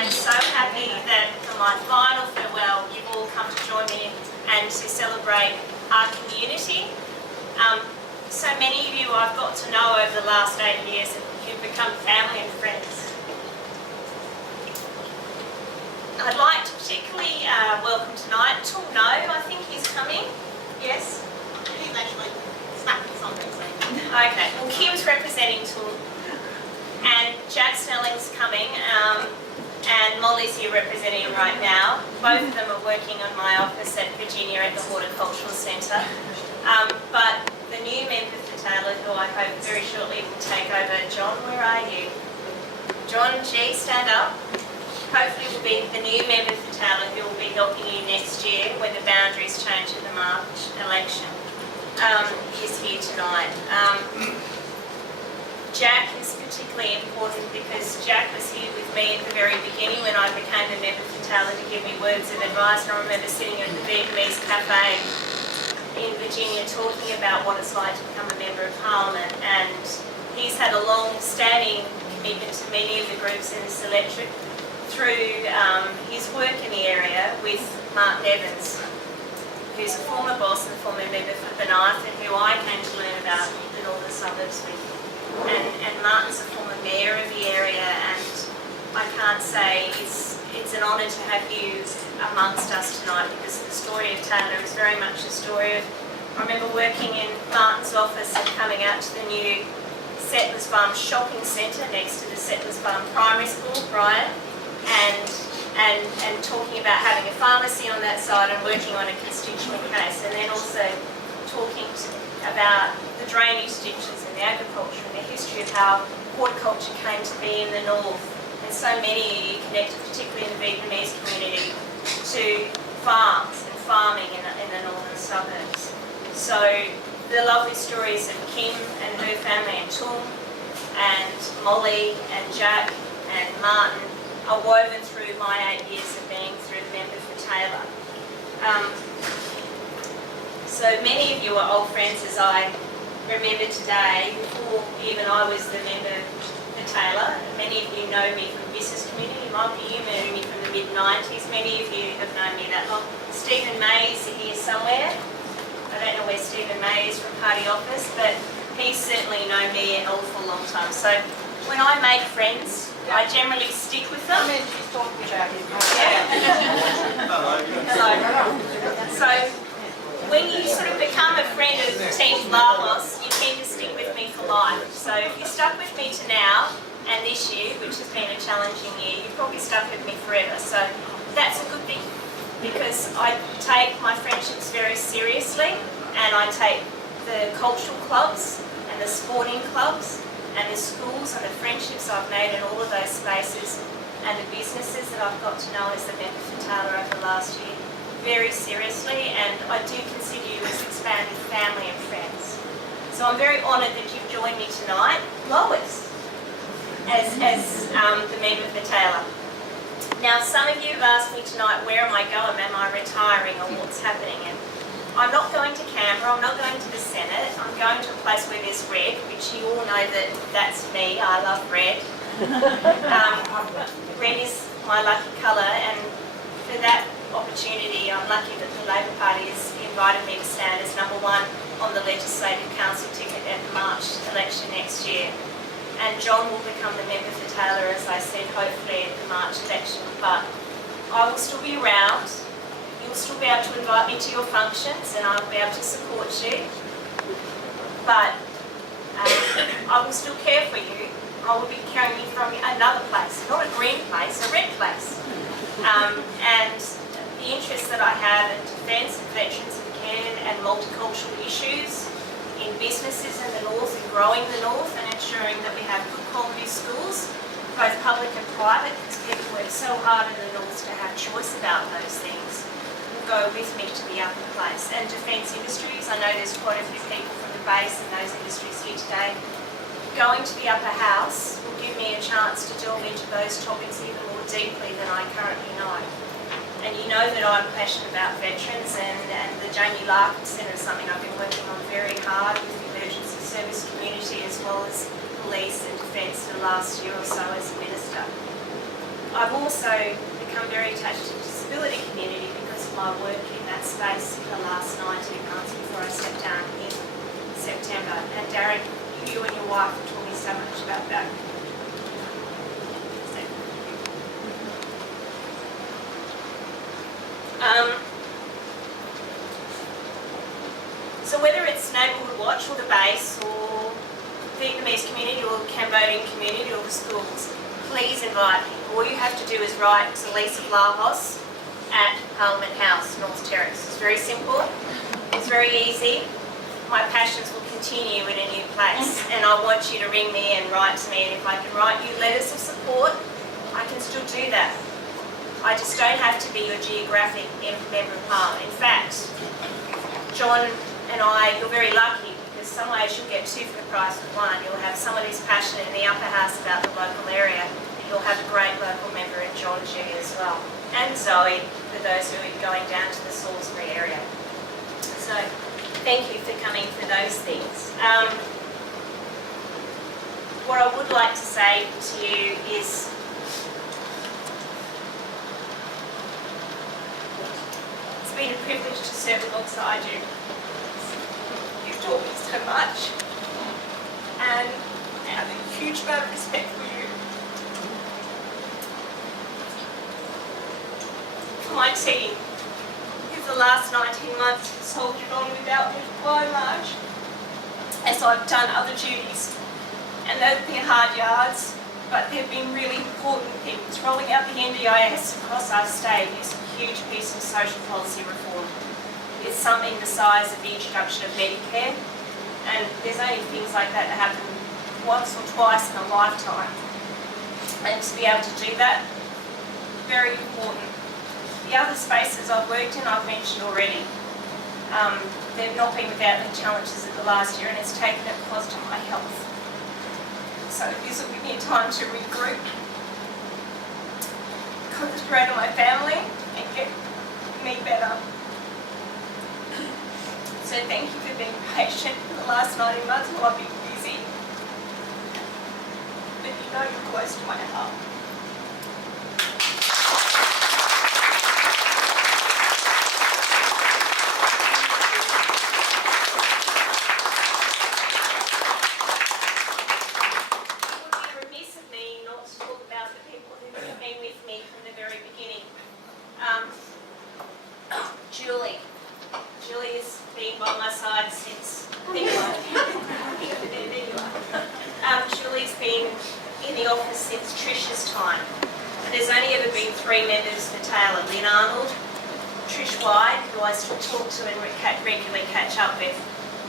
I'm so happy that for my final farewell, you've all come to join me and to celebrate our community. So many of you I've got to know over the last 8 years, and you've become family and friends. I'd like to particularly welcome tonight Tul No, I think he's coming. Yes? He's actually stuck with something. Okay, well Kim's representing Tul, and Jack Snelling's coming, and Molly's here representing him right now. Both of them are working on my office at Virginia at the Horticultural Centre. But the new member for Taylor, who I hope very shortly will take over, John, where are you? John G, stand up. Hopefully will be the new member for Taylor who will be helping you next year when the boundaries change in the March election. Is here tonight. Jack is particularly important because Jack was here with me at the very beginning when I became a member for Taylor to give me words of advice, and I remember sitting at the Vietnamese cafe in Virginia talking about what it's like to become a member of Parliament, and he's had a long-standing commitment to many of the groups in this electorate through his work in the area with Martin Evans, who's a former boss and former member for Benath, and who I came to learn about the northern suburbs with. And Martin's a former mayor of the area, and I can't say it's an honour to have you amongst us tonight, because the story of Taylor is very much a story of, I remember working in Martin's office and coming out to the new Settlers Farm shopping centre next to the Settlers Farm Primary School, Brian, and talking about having a pharmacy on that side and working on a constituent case, and then also talking about the drainage ditches and the agriculture and the history of how horticulture came to be in the north. And so many of you connected, particularly in the Vietnamese community, to farms and farming in the northern suburbs. So the lovely stories of Kim and her family and Tung and Molly and Jack and Martin are woven through my 8 years of being through the member for Taylor. So many of you are old friends, as I remember today, before even I was the member for Taylor. Many of you know me from the business community. You might be you know me from the mid-90s. Many of you have known me that long. Stephen May is here somewhere. I don't know where Stephen May is from Party Office, but he's certainly known me an awful long time. So when I make friends, I generally stick with them. I mean, she's talking about him. Hello. So when you sort of become a friend of Team Vlahos, you tend to stick with me for life. So if you stuck with me to now and this year, which has been a challenging year, you've probably stuck with me forever. So that's a good thing, because I take my friendships very seriously, and I take the cultural clubs and the sporting clubs and the schools and the friendships I've made in all of those spaces and the businesses that I've got to know as the member for Taylor over the last year very seriously, and I do consider you as expanded family and friends. So I'm very honoured that you've joined me tonight, Lois, as the member for Taylor. Now, some of you have asked me tonight, where am I going? Am I retiring, or what's happening? And I'm not going to Canberra, I'm not going to the Senate, I'm going to a place where there's red, which you all know that's me, I love red. Red is my lucky colour, and for that opportunity, I'm lucky that the Labor Party has invited me to stand as number 1 on the Legislative Council ticket at the March election next year. And John will become the member for Taylor, as I said, hopefully at the March election. But I will still be around. You'll still be able to invite me to your functions, and I'll be able to support you. But I will still care for you. I will be caring you from another place, not a green place, a red place. And the interests that I have in defence and veterans and care and multicultural issues in businesses in the north and growing the north and ensuring that we have good quality schools, both public and private, because people work so hard in the north to have choice about those things, will go with me to the upper place. And defence industries, I know there's quite a few people from the base and those industries here today. Going to the upper house will give me a chance to delve into those topics even more deeply than I currently know. And you know that I'm passionate about veterans, and the Jamie Larkin Centre is something I've been working on very hard with the emergency service community, as well as police and defence for the last year or so as a minister. I've also become very attached to the disability community because of my work in that space for the last 19 months before I stepped down in September. And Darren, you and your wife have taught me so much about that. So whether it's Neighbourhood Watch or the base or Vietnamese community or Cambodian community or the schools, please invite me. All you have to do is write to Leesa Vlahos at Parliament House, North Terrace. It's very simple, it's very easy. My passions will continue in a new place, and I want you to ring me and write to me, and if I can write you letters of support, I can still do that. I just don't have to be your geographic member of Parliament. In fact, John and I, you're very lucky because some ways you'll get two for the price of one. You'll have someone who's passionate in the upper house about the local area. You'll have a great local member in John G as well. And Zoe, for those who are going down to the Salisbury area. So, thank you for coming for those things. What I would like to say to you is it's been a privilege to serve alongside you. You've taught me so much, and I have a huge amount of respect for you. For my team, who for the last 19 months has soldiered on without me by and large, as I've done other duties. And they've been hard yards, but they've been really important things. Rolling out the NDIS across our state is a huge piece of social policy reform. It's something the size of the introduction of Medicare, and there's only things like that that happen once or twice in a lifetime. And to be able to do that, very important. The other spaces I've worked in, I've mentioned already. They've not been without the challenges of the last year, and it's taken a cost to my health. So this will give me time to regroup, concentrate on my family, and get me better. So thank you for being patient for the last 19 months while I've been busy. But you know you're close to my heart. It would be remiss of me not to talk about the people who have been with me from the very beginning. Julie has been by my side since. Julie's been in the office since Trish's time. And there's only ever been 3 members for Taylor: Lynn Arnold, Trish White, who I still talk to and regularly catch up with,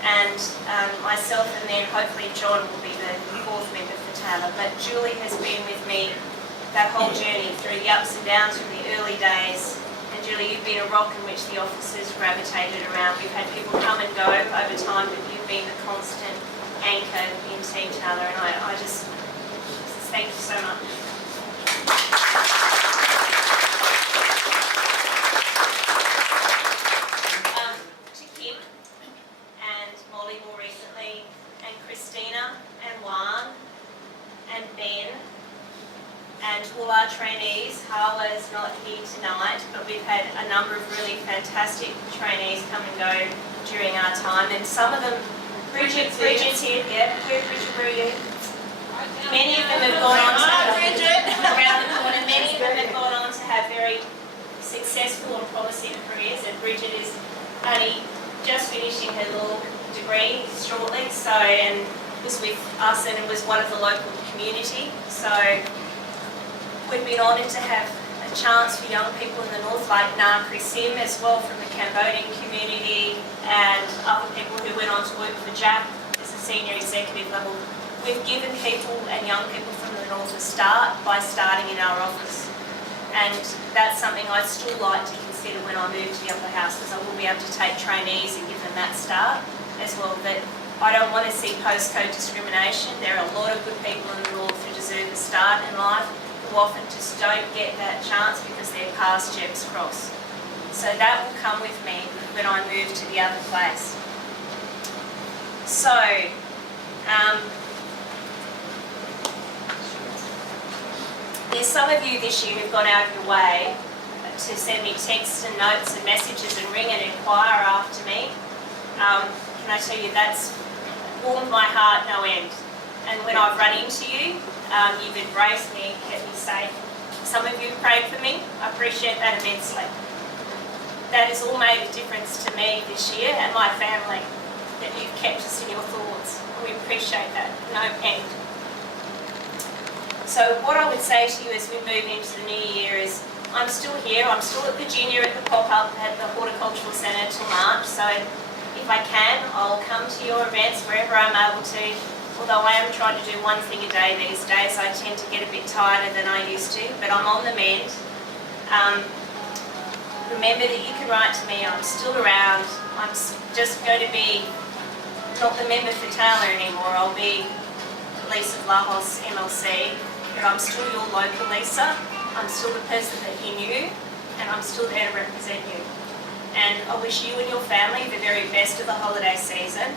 and myself, and then hopefully John will be the 4th member for Taylor. But Julie has been with me that whole journey through the ups and downs from the early days. And Julie, you've been a rock in which the officers gravitated around. We've had people come and go over time, but you've been the constant anchor in Team Taylor, and I just thank you so much. To Kim and Molly more recently, and Christina and Juan and Ben, and to all our trainees. Harla's not here tonight, but we've had a number of really fantastic trainees come and go during our time, and some of them, Bridget's here, yeah, where are you? Many of them have gone on to around the corner, many of them have gone on to have very successful and promising careers, and Bridget is only just finishing her law degree shortly, so, and was with us and was one of the local community, so we've been honoured to have a chance for young people in the north, like Na Krisim as well from the Cambodian community, and other people who went on to work for Jack as a senior executive level. We've given people and young people from the north a start by starting in our office, and that's something I'd still like to consider when I move to the upper house, because I will be able to take trainees and give them that start as well. But I don't want to see postcode discrimination. There are a lot of good people in the north who deserve a start in life, who often just don't get that chance because they're past Jebb's Cross. So that will come with me when I move to the other place. So, There's some of you this year who've gone out of your way to send me texts and notes and messages and ring and inquire after me. Can I tell you, that's warmed my heart no end. And when I've run into you, you've embraced me and kept me safe. Some of you prayed for me. I appreciate that immensely. That has all made a difference to me this year and my family, that you've kept us in your thoughts. We appreciate that no end. So what I would say to you as we move into the new year is, I'm still here, I'm still at Virginia at the pop-up at the Horticultural Centre till March, so if I can, I'll come to your events wherever I'm able to, although I am trying to do one thing a day these days. I tend to get a bit tighter than I used to, but I'm on the mend. Remember that you can write to me, I'm still around. I'm just going to be not the member for Taylor anymore, I'll be Leesa Vlahos MLC, but I'm still your local Leesa. I'm still the person that you knew, and I'm still there to represent you. And I wish you and your family the very best of the holiday season,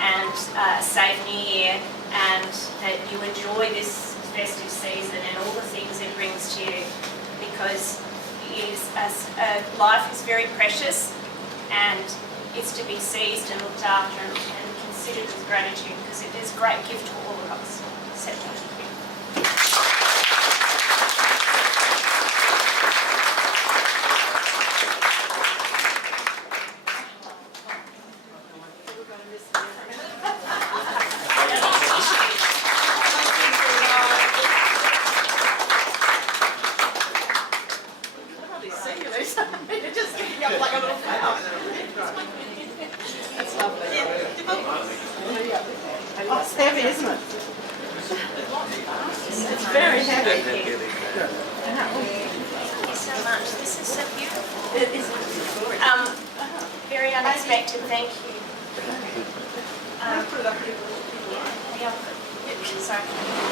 and a safe new year, and that you enjoy this festive season and all the things it brings to you, because life is very precious, and it's to be seized and looked after and considered with gratitude, because it is a great gift to all of us. So thank you. You're just giving up like a little flower. That's lovely. Oh, it's heavy, isn't it? It's very heavy. Thank you so much. This is so beautiful. It is. Very unexpected. Thank you. Put it up here. Sorry.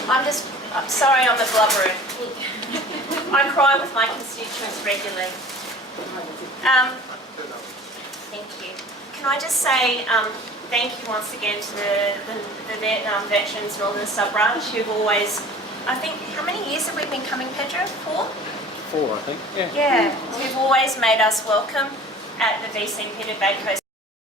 I'm sorry I'm the blubberer. I cry with my constituents regularly. Thank you. Can I just say thank you once again to the Vietnam Veterans Northern Sub-Branch, who've always, I think, how many years have we been coming, Pedro? 4? 4, I think. Yeah. Yeah. Who've always made us welcome at the VC Peter Bay Coast.